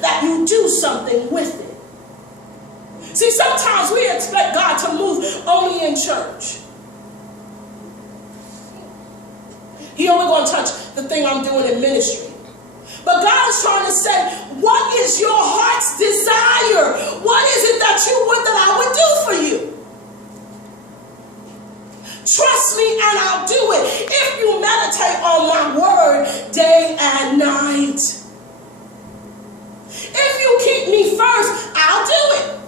that you do something with it. See, sometimes we expect God to move only in church. He only going to touch the thing I'm doing in ministry. But God is trying to say, what is your heart's desire? What is it that you would that I would do for you? Trust me and I'll do it. If you meditate on my word day and night. If you keep me first, I'll do it.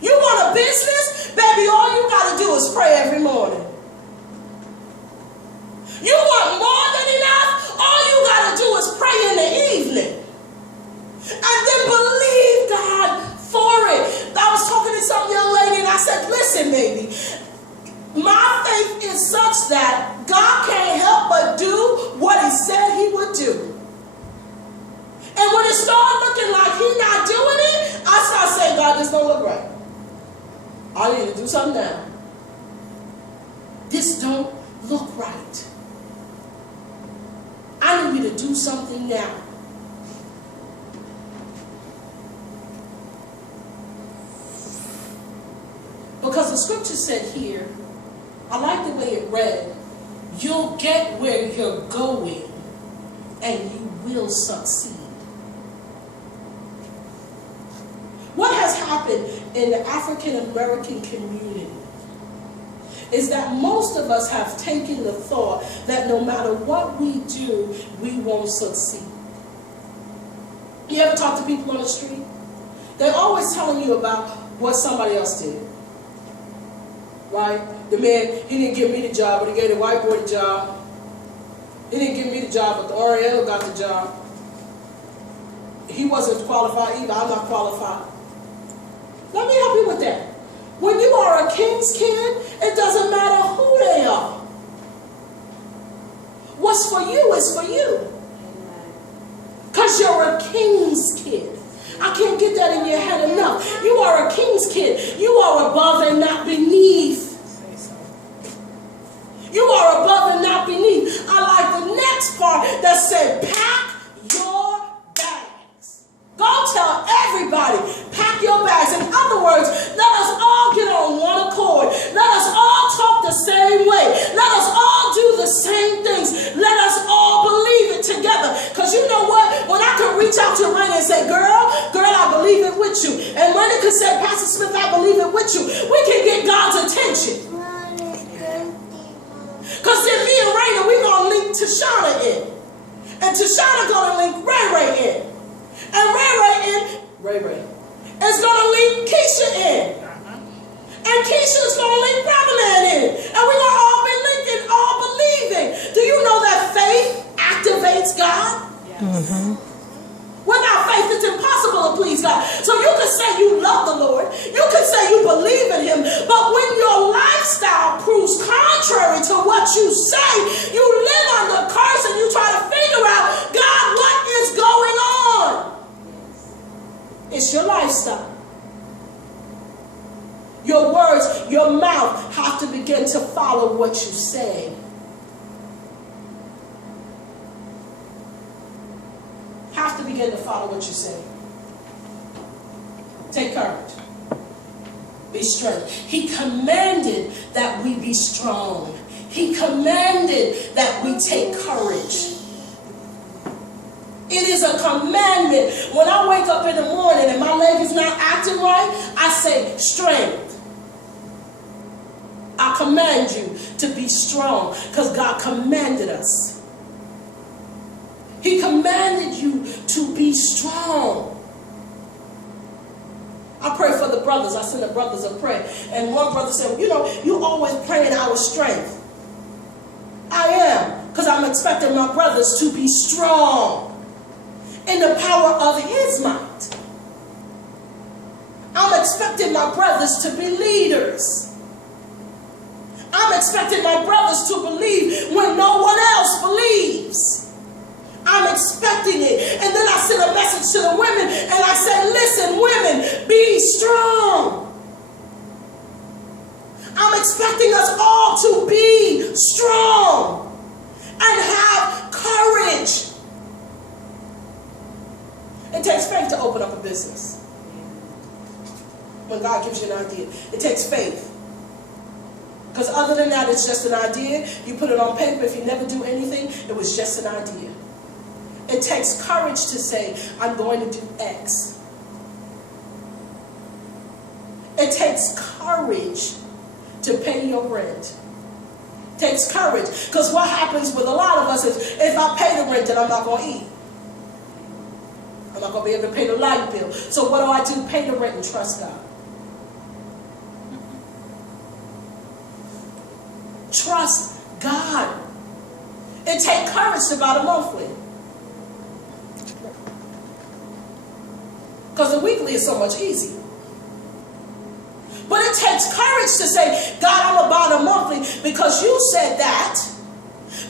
You want a business? Baby, all you got to do is pray every morning. You want more than enough? All you got to do is pray in the evening. And then believe God for it. I was talking to some young lady and I said, listen, baby, my faith is such that God can't help but do what he said he would do. And when it started looking like he's not doing it, I started saying, God, this don't look right. I need to do something now. This don't look right. I need you to do something now. Because the scripture said here, I like the way it read, you'll get where you're going and you will succeed. What has happened in the African American community is that most of us have taken the thought that no matter what we do, we won't succeed. You ever talk to people on the street? They're always telling you about what somebody else did. Right? The man, he didn't give me the job, but he gave the white boy the job. He didn't give me the job, but the Oriental got the job. He wasn't qualified either. I'm not qualified. Let me help you with that. When you are a king's kid, it doesn't matter who they are. What's for you is for you. Because you're a king's kid. I can't get that in your head enough. You are a king's kid. You are above and not beneath. You are above and not beneath. I like the next part that said, pack your bags. Go tell everybody, pack your bags. In other words, let us all get on one accord. Let us all talk the same way. Let us all do the same things. Let us all believe it together. Because you know what? When I could reach out to Raina and say, girl, I believe it with you. And Raina could say, Pastor Smith, I believe it with you. We can get God's attention. Because then me and Raina, we're going to link Tashana in. And Tashana going to link Ray Ray in. And Ray is going to link Keisha in. And Keisha is going to link Brotherland in. And we're going to all be linking, all believing. Do you know that faith activates God? Yes. Without faith, it's impossible to please God. So you can say you love the Lord. You can say you believe in him. But when your lifestyle proves contrary to what you say, you live under curse and you try to figure out, God, what is going on? It's your lifestyle. Your words, your mouth have to begin to follow what you say. Have to begin to follow what you say. Take courage. Be strong. He commanded that we be strong. He commanded that we take courage. It is a commandment. When I wake up in the morning and my leg is not acting right, I say strength. I command you to be strong because God commanded us. He commanded you to be strong. I pray for the brothers. I send the brothers a prayer. And one brother said, well, you know, you always praying our strength. I am, because I'm expecting my brothers to be strong in the power of his might. I'm expecting my brothers to be leaders. I'm expecting my brothers to believe when no one else believes. I'm expecting it. And then I send a message to the women and I say, listen, women, be strong. I'm expecting us all to be strong and have courage. It takes faith to open up a business. When God gives you an idea, it takes faith. Because other than that, it's just an idea. You put it on paper. If you never do anything, it was just an idea. It takes courage to say, I'm going to do X. It takes courage to pay your rent. It takes courage. Because what happens with a lot of us is, if I pay the rent, then I'm not going to eat. I'm not going to be able to pay the light bill. So what do? Pay the rent and trust God. Trust God. It takes courage to buy the monthly. Because the weekly is so much easier. But it takes courage to say, God, I'm going to buy the monthly because you said that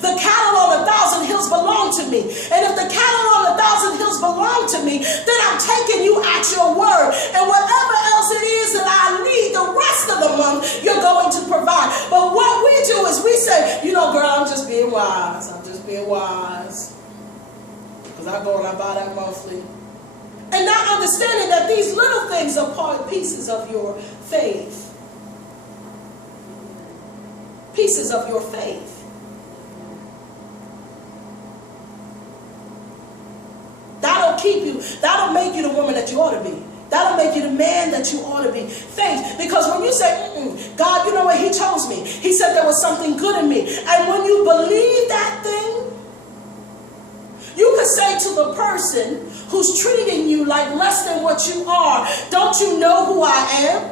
the cattle on 1,000 hills belong to me. And if the cattle on 1,000 hills belong to me, then I'm taking you at your word. And whatever else it is that I need the rest of the month, you're going to provide. But what we do is we say, you know, girl, I'm just being wise. I'm just being wise. Because I go and I buy that monthly. And not understanding that these little things are pieces of your faith. Pieces of your faith. That'll keep you, that'll make you the woman that you ought to be. That'll make you the man that you ought to be. Faith. Because when you say, God, you know what, he chose me. He said there was something good in me. And when you believe that thing, you can say to the person who's treating you like less than what you are, don't you know who I am?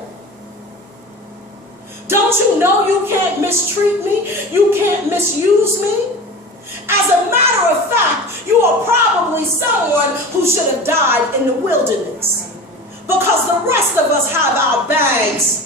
Don't you know you can't mistreat me? You can't misuse me? As a matter of fact, you are probably someone who should have died in the wilderness. Because the rest of us have our bags